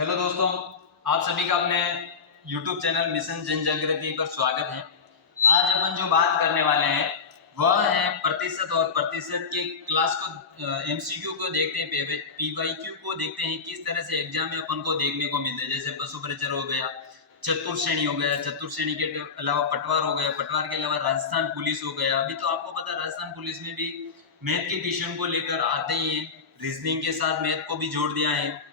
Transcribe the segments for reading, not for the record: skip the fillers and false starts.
Hello दोस्तों, आप सभी का अपने YouTube चैनल मिशन जन जागृति पर स्वागत है। आज अपन जो बात करने वाले हैं वह है प्रतिशत और प्रतिशत के क्लास को MCQ को देखते हैं, PYQ को देखते हैं, किस तरह से एग्जाम में अपन को देखने को मिलते हैं। जैसे पशु परिचर हो गया, चतुर्श्रेणी हो गया, चतुर्श्रेणी के अलावा पटवार हो गया, पटवार के अलावा राजस्थान पुलिस हो गया। अभी तो आपको पता है राजस्थान पुलिस में भी मैथ के क्वेश्चन को लेकर आते ही है, रीजनिंग के साथ मैथ को भी जोड़ दिया है।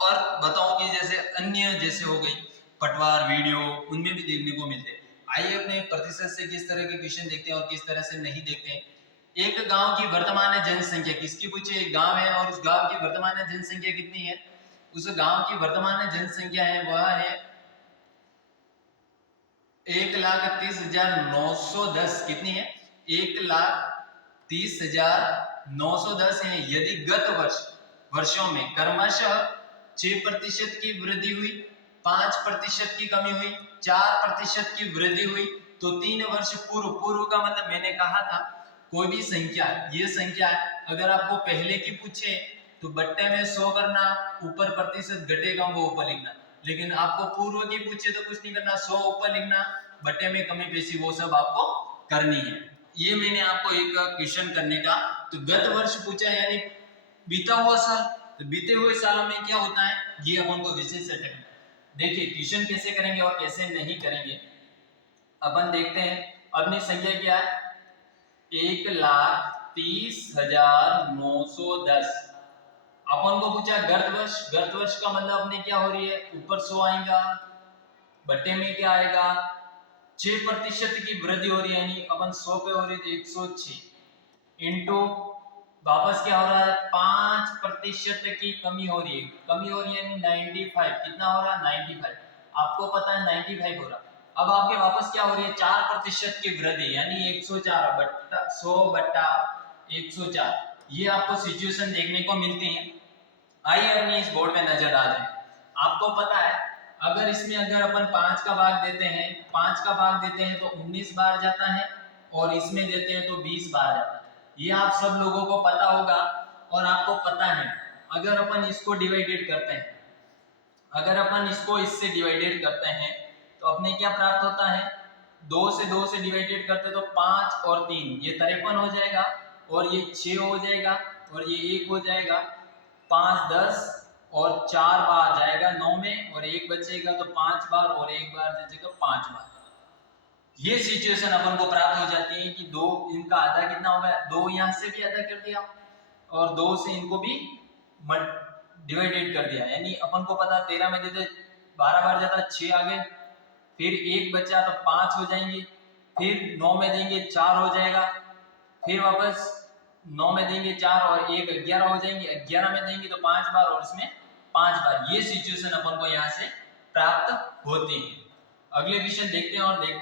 और बताओ कि जैसे अन्य जैसे हो गई पटवार वीडियो, उनमें भी देखने को मिलते हैं। आइए अपने प्रतिशत से किस तरह के क्वेश्चन देखते हैं और किस तरह से नहीं देखते हैं। एक गांव की वर्तमान जनसंख्या किसकी पूछे, एक गांव है और उस गांव की वर्तमान जनसंख्या कितनी है। उस गांव की वर्तमान जनसंख्या है वह है 1,30,910। कितनी है? 1,30,910 है। यदि गत वर्षों में क्रमशः 6% की वृद्धि हुई, 5% की कमी हुई, 4% की वृद्धि हुई, तो 3 वर्ष पूर्व का मतलब मैंने कहा था कोई भी संख्या, ये संख्या अगर आपको पहले की पूछे तो बट्टे में 100 करना, ऊपर प्रतिशत घटेगा वो ऊपर लिखना। लेकिन आपको पूर्व की पूछे तो कुछ नहीं करना, 100 ऊपर लिखना, बट्टे में कमी पेशी वो सब आपको करनी है। ये मैंने आपको एक क्वेश्चन करने का, तो गत वर्ष पूछा यानी बीता हुआ साल, तो बीते हुए सालों में क्या होता है ये अपन को विशेष चर्चा करना है। देखिए क्वेश्चन कैसे करेंगे और कैसे नहीं करेंगे अपन देखते हैं। अपनी संख्या क्या है? 1,30,910। अपन को पूछा गत वर्ष का मतलब अपने क्या हो रही है, ऊपर 100 आएगा, बट्टे में क्या आएगा 6% की वृद्धि हो रही है, यानी अपन 100 पे हो रही है 106 इंटू वापस क्या हो रहा है 5% की कमी हो रही है, यानी 95। कितना हो रहा है 95, आपको पता है 95 हो रहा। अब आपके वापस क्या हो रही है 4% की वृद्धि, यानी 104 बट्टा 100 बट्टा 104। ये आपको सिचुएशन देखने को मिलती है। आइए अपनी इस बोर्ड पे नजर डालते हैं। आपको पता है अगर इसमें अगर अपन 5 का भाग देते हैं तो 19 बार जाता है, और इसमें देते हैं तो 20 बार जाता है। ये आप सब लोगों को पता होगा। और आपको पता है अगर अपन इसको डिवाइडेड करते हैं, अगर अपन इसको इससे डिवाइडेड करते हैं तो अपने क्या प्राप्त होता है, 2 से डिवाइडेड करते तो 5 और 3 ये 53 हो जाएगा, और ये 6 हो जाएगा, और ये 1 हो जाएगा, 5 10 और 4 बार जाएगा 9 में, और 1 बचेगा तो 5 बार, और 1 बार बचेगा 5 बार। ये सिचुएशन अपन को प्राप्त हो जाती है कि 2 इनका आधा कितना होगा, 2 यहाँ से भी आधा कर दिया और 2 से इनको भी डिवाइडेड कर दिया, यानी अपन को पता 13 में देते 12 बार जाता 6 आ गए, फिर 1 बचा तो 5 हो जाएंगे, फिर 9 में देंगे 4 हो जाएगा, फिर वापस 9 में देंगे 4 और 1 11 हो जाएंगे, 11 में देंगे तो 5 बार और इसमें 5 बार। ये सिचुएशन अपन को यहाँ से प्राप्त होती है। अगले क्वेश्चन देखते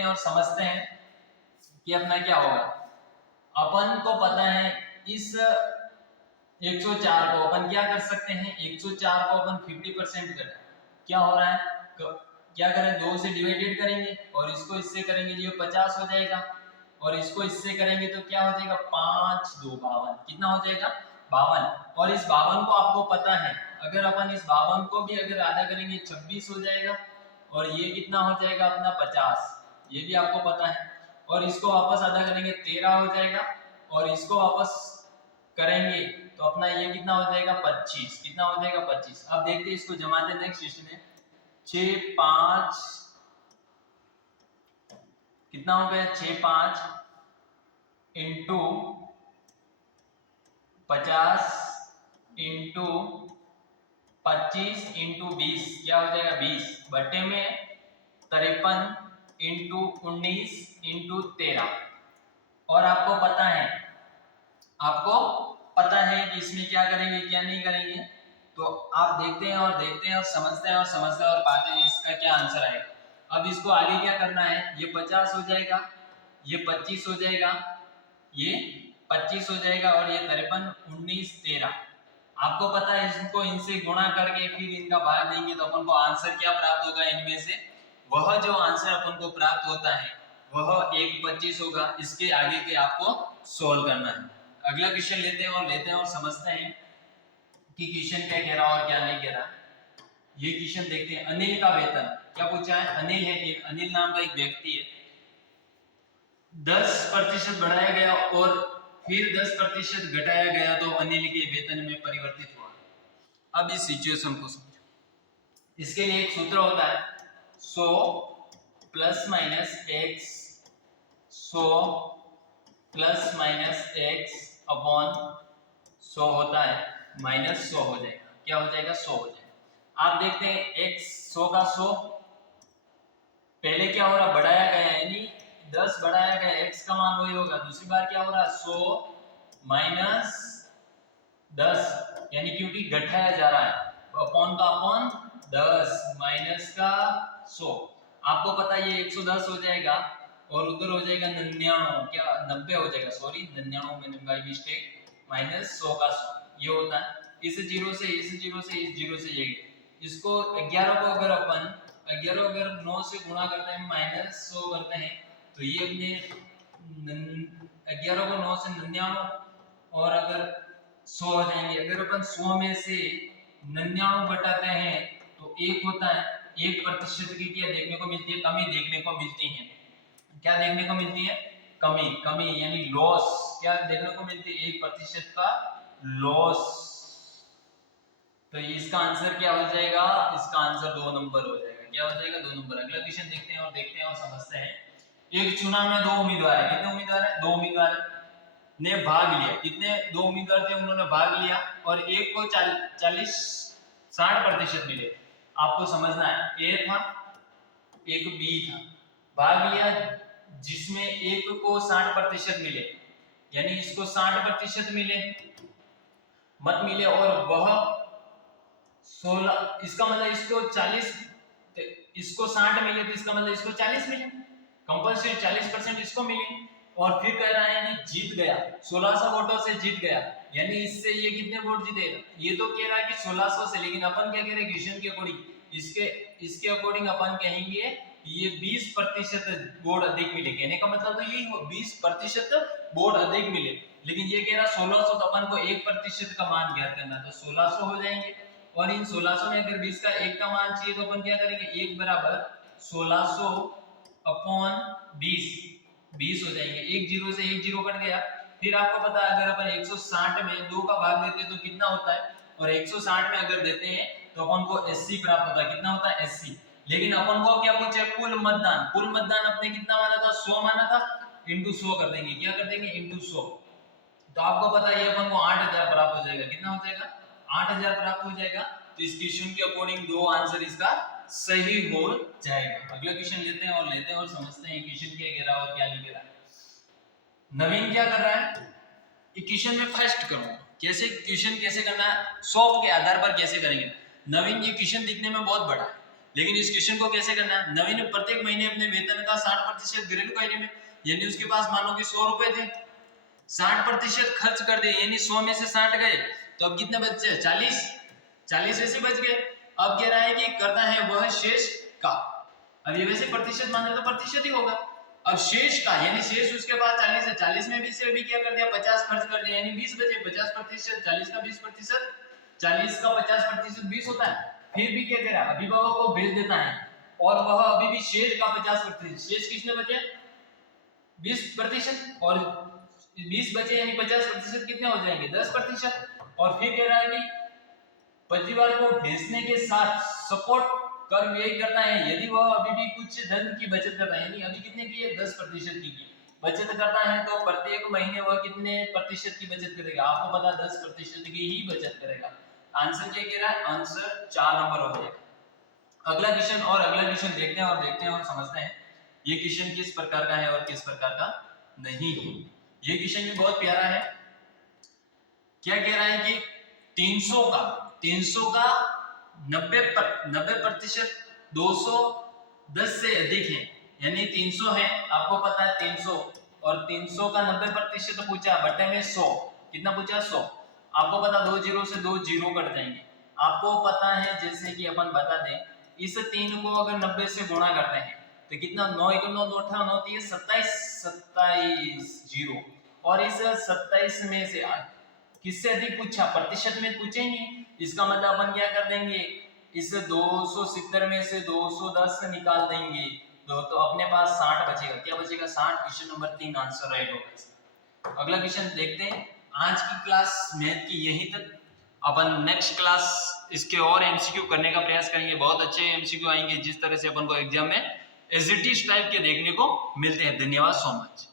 हैं और समझते हैं कि अपना क्या होगा। अपन को पता है इस 104 को अपन क्या कर सकते हैं, 104 को अपन 50% करें, क्या हो रहा है क्या करें 2 से डिवाइडेड करेंगे और इसको इससे करेंगे ये 50 हो जाएगा, और इसको इससे करेंगे तो क्या हो जाएगा 5 2 52। कितना हो जाएगा 52। और इस 52 को आपको पता है अगर अपन इस 52 को भी अगर आधा करेंगे 26 हो जाएगा, और ये कितना हो जाएगा अपना 50, ये भी आपको पता है। और इसको वापस आधा करेंगे 13 हो जाएगा, और इसको वापस करेंगे तो अपना ये कितना हो जाएगा 25। कितना हो जाएगा 25। अब देखते हैं इसको जमाते नेक्स्ट क्वेश्चन में 6 5 कितना हो गया 6 5 इंटू 50 इंटू 25 इंटू 20 क्या हो जाएगा 20 बटे में 53 इंटू 19 इंटू 13। और आपको पता है कि इसमें क्या करेंगे क्या नहीं करेंगे, तो आप देखते हैं और समझते हैं और पाते हैं इसका क्या आंसर आएगा। अब इसको आगे क्या करना है, ये 50 हो जाएगा, ये 25 हो जाएगा, ये 25 हो जाएगा, और ये 53 19 13। आपको पता है इसको इनसे गुणा करके फिर इनका भाग देंगे तो अपन को आंसर क्या प्राप्त होगा, इनमें से वह जो आंसर अपन को प्राप्त होता है वह 125 होगा। इसके आगे के आपको सोल्व करना है। अगला क्वेश्चन लेते हैं और समझते हैं कि क्वेश्चन क्या कह रहा और क्या नहीं कह रहा। ये क्वेश्चन देखते हैं। अनिल का वेतन क्या पूछा है? अनिल है, एक अनिल नाम का एक व्यक्ति है, 10% बढ़ाया गया और फिर 10% घटाया गया तो अनिल के वेतन में परिवर्तित हुआ। अब इस सिचुएशन को समझो। इसके लिए एक सूत्र होता है 100 plus minus x, 100 plus minus x upon 100 होता है माइनस 100 हो जाएगा। क्या हो जाएगा? 100 हो जाएगा। आप देखते हैं x 100 का 100 पहले क्या हो रहा? बढ़ाया गया, यानी 10 बढ़ाया गया, x का मान वही होगा। दूसरी बार क्या हो रहा? 100 माइनस 10, यानी क्योंकि घटाया जा रहा है, अपॉन का अपॉन 10 माइनस का 100। आपको पता है ये 110 हो जाएगा और उधर हो जाएगा 99, क्या 90 हो जाएगा, सॉरी 99 मैंने बाई मिस्टेक, माइनस 100 का 100 ये होता है। इस जीरो से इस जीरो से इस जीरो से ये, इसको 11 को अगर अपन 11 अगर 9 से गुणा करते हैं माइनस 100 करते हैं तो ये अपने 11 को 9 से 99 और अगर 100 हो जाएंगे। अगर अपन 100 में से 99 घटाते हैं तो 1 होता है। 1% की क्या देखने को मिलती है? कमी देखने को मिलती है। क्या देखने को मिलती है? कमी। कमी यानी लॉस क्या देखने को मिलती है? 1% का लॉस। तो इसका आंसर क्या हो जाएगा? इसका आंसर 2 नंबर हो जाएगा। क्या हो जाएगा? 2 नंबर। अगला क्वेश्चन देखते हैं और समझते हैं। एक चुनाव में 2 उम्मीदवार है। कितने उम्मीदवार है? 2 उम्मीदवार ने भाग लिया। कितने? 2 उम्मीदवार थे, उन्होंने भाग लिया और एक को 60% मिले। आपको समझना है, ए था एक बी था, भाग लिया जिसमें एक को 60% मिले, यानी इसको 60% मिले मत मिले और वह 16, इसका मतलब इसको 40, इसको 60 मिले तो इसका मतलब इसको 40 मिले, कंपल्सरी 40% इसको मिले। और फिर कह रहा है कि जीत गया, 1600 वोटों से जीत गया, यानी इससे ये कितने वोट जीतेगा? ये तो कह रहा है कि 1600 से, लेकिन अपन क्या कह रहे हैं क्वेश्चन के अकॉर्डिंग, इसके अकॉर्डिंग अपन कहेंगे ये 20% वोट अधिक मिले। कहने का मतलब तो यही हो, 20% वोट अधिक मिले। लेकिन ये कह रहा 1600 तो अपन को 1% का मान ज्ञात करना, तो 1600 हो जाएंगे। और इन 1600 में अगर 20 का 1 का मान चाहिए तो अपन क्या करेंगे? 1 बराबर 1600 अपॉन 20 हो जाएंगे। एक जीरो से एक जीरो कट गया। फिर आपको पता है अगर अपन 160 में 2 का भाग देते तो कितना होता है, और 160 में अगर देते हैं तो अपन को 80 प्राप्त होता है। कितना होता है? 80। लेकिन अपन को क्या पूछे? कुल मतदान। कुल मतदान अपने कितना माना था? 100 माना था, इंटू 100 कर देंगे। क्या कर देंगे? इंटू 100। तो आपको पता है अपन को 8000 प्राप्त हो जाएगा। कितना हो जाएगा? 8000 प्राप्त हो जाएगा। तो इस क्वेश्चन के अकॉर्डिंग दो आंसर इसका सही हो जाएगा। अगला क्वेश्चन लेते हैं और समझते हैं क्वेश्चन क्या कह रहा है और क्या नहीं कह रहा है। नवीन क्या कर रहा है? क्वेश्चन में फर्स्ट करूंगा कैसे क्वेश्चन कैसे करना है, सॉल्व के आधार पर कैसे करेंगे। नवीन ये क्वेश्चन दिखने में बहुत बड़ा है, लेकिन इस क्वेश्चन को कैसे करना है। नवीन प्रत्येक महीने अपने वेतन का 60% घरेलू कार्य में, यानी उसके पास मान लो कि 100 रुपए थे, 60% खर्च कर दिए, यानी 100 में से 60 गए तो अब कितने बचे? 40 ऐसे बच गए। अब कह रहा है कि करता है वह शेष का। अब ये वैसे प्रतिशत मान रहे तो प्रतिशत ही होगा। अब शेष का यानी शेष उसके पास 40 है, 40 में भी से भी क्या कर दिया? 50 खर्च कर दिया, यानी 20 बचे। 50%, 40 का 20%, 40 का 50% 20 होता है। फिर भी क्या कह रहा है? अभिभावक को भेज देता है और वह अभी भी शेष का 50%, शेष किसने बचे? 20%, और 20 बचे यानी 50% कितने हो जाएंगे? 10%। और फिर कह रहा है कि परिवार को भेजने के साथ सपोर्ट कर व्यय करता है यदि वह अभी भी कुछ धन की बचत करता है, यानी अभी कितने की है? 10% की बचत करता है, तो प्रत्येक महीने वह कितने प्रतिशत की बचत करेगा? आपको पता 10% की ही बचत करेगा। आंसर क्या कह रहा है? आंसर 4 नंबर हो जाएगा। अगला क्वेश्चन देखते हैं और समझते हैं ये क्वेश्चन किस प्रकार का है और किस प्रकार का नहीं है। ये क्वेश्चन भी बहुत प्यारा है। क्या कह रहा है कि 300 का 90% 210 से अधिक है, यानी 300 है, आपको पता है 300, और 300 का 90% पूछा, बटे में 100, कितना पूछा? 100। आपको पता 2 जीरो से 2 जीरो कट जाएंगे। आपको पता है जैसे कि अपन बता दें, इस 3 को अगर 90 से गुणा करते हैं तो कितना? 9 1 9 2 18 9 3 27 जीरो, और इस 27 में से किससे अधिक पूछा? प्रतिशत में पूछेंगे। इसका मतलब अपन क्या कर देंगे? इस 270 में से 210 निकाल देंगे तो अपने पास 60 बचेगा। क्या बचेगा? 60। क्वेश्चन नंबर 3 आंसर राइट होगा इसका। अगला क्वेश्चन देखते हैं। आज की क्लास मैथ की यहीं तक। अपन नेक्स्ट क्लास इसके और एमसीक्यू करने का प्रयास करेंगे। बहुत अच्छे एमसीक्यू आएंगे जिस तरह से अपन को एग्जाम में एज इट इज टाइप के देखने को मिलते हैं। धन्यवाद सो मच।